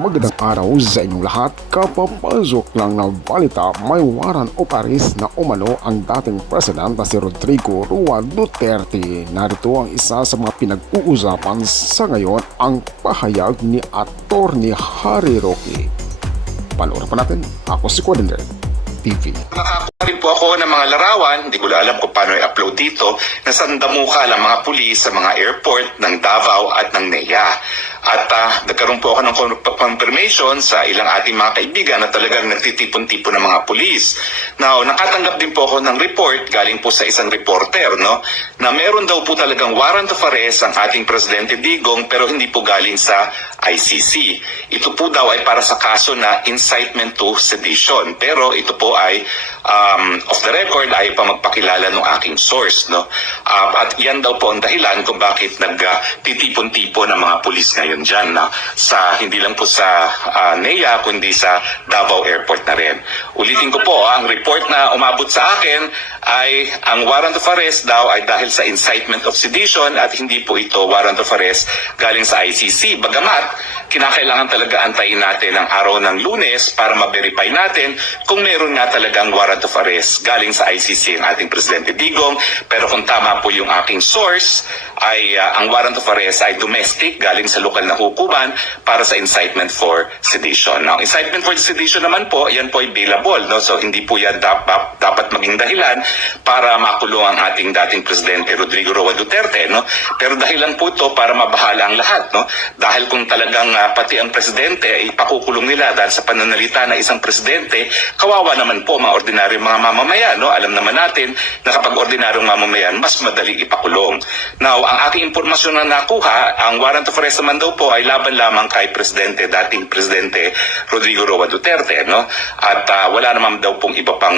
Magandang araw sa inyong lahat. Kapapasok lang na balita, may warrant of arrest na umano ang dating president na si Rodrigo Roa Duterte. Narito ang isa sa mga pinag-uusapan sa ngayon, ang pahayag ni Attorney Harry Roque. Panoorin pa natin. Ako si Coordinator TV. Nakakuha rin po ako ng mga larawan, hindi ko alam kung paano i-upload dito, na sandamuka ng mga pulis sa mga airport ng Davao at ng NEA. At nagkaroon po ako ng confirmation sa ilang ating mga kaibigan na talagang nagtitipon-tipon ng mga pulis. Now, nakatanggap din po ako ng report, galing po sa isang reporter, no, na meron daw po talagang warrant of arrest ang ating Presidente Digong pero hindi po galing sa ICC. Ito po daw ay para sa kaso na incitement to sedition. Pero ito po ay off the record, ay pa magpakilala ng aking source, no? At yan daw po ang dahilan kung bakit nagtitipon-tipon ng mga pulis ngayon dyan, na sa, hindi lang po sa NEA kundi sa Davao Airport na rin. Ulitin ko po, ang report na umabot sa akin ay ang warrant of arrest daw ay dahil sa incitement of sedition at hindi po ito warrant of arrest galing sa ICC. Bagamat kinakailangan talaga antayin natin ang araw ng Lunes para ma-verify natin kung meron nga talagang warrant of arrest galing sa ICC ang ating Presidente Digong. Pero kung tama po yung aking source, ay ang warrant of arrest ay domestic galing sa lokal na hukuman para sa incitement for sedition. Now, incitement for sedition naman po, yan po ay bailable, no? So hindi po yan dapat maging dahilan para makulong ang ating dating Presidente Rodrigo Roa Duterte, no? Pero dahilan po ito para mabahala ang lahat, no? Dahil kung talagang pati ang presidente ay ipakukulong nila dahil sa pananalita na isang presidente, kawawa naman po mga ordinaryong mga mamamayan, no? Alam naman natin na kapag ordinaryong mamamayan, mas madaling ipakulong. Now, ang aking impormasyon na nakuha, ang warrant of arrest naman daw po ay laban lamang kay presidente, dating Presidente Rodrigo Roa Duterte, no? At wala naman daw pong iba pang